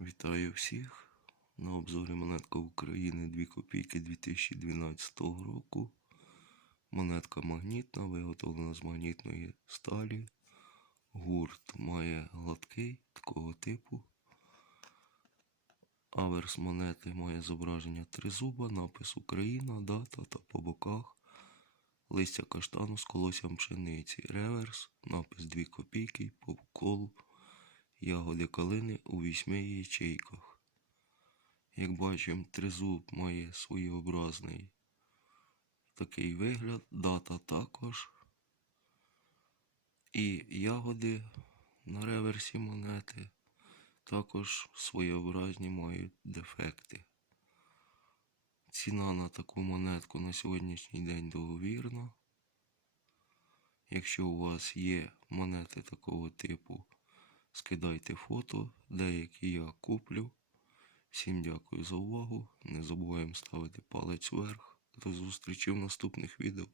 Вітаю всіх. На обзорі монетка України 2 копійки 2012 року. Монетка магнітна, виготовлена з магнітної сталі. Гурт має гладкий такого типу. Аверс монети має зображення тризуба, напис Україна, дата та по боках. Листя каштану з колоссям пшениці. Реверс, напис 2 копійки по колу. Ягоди калини у вісьми ячейках. Як бачимо, тризуб має своєобразний такий вигляд, дата також. І ягоди на реверсі монети також своєобразні мають дефекти. Ціна на таку монетку на сьогоднішній день договірна. Якщо у вас є монети такого типу, скидайте фото, деякі я куплю. Всім дякую за увагу. Не забуваємо ставити палець вверх. До зустрічі в наступних відео.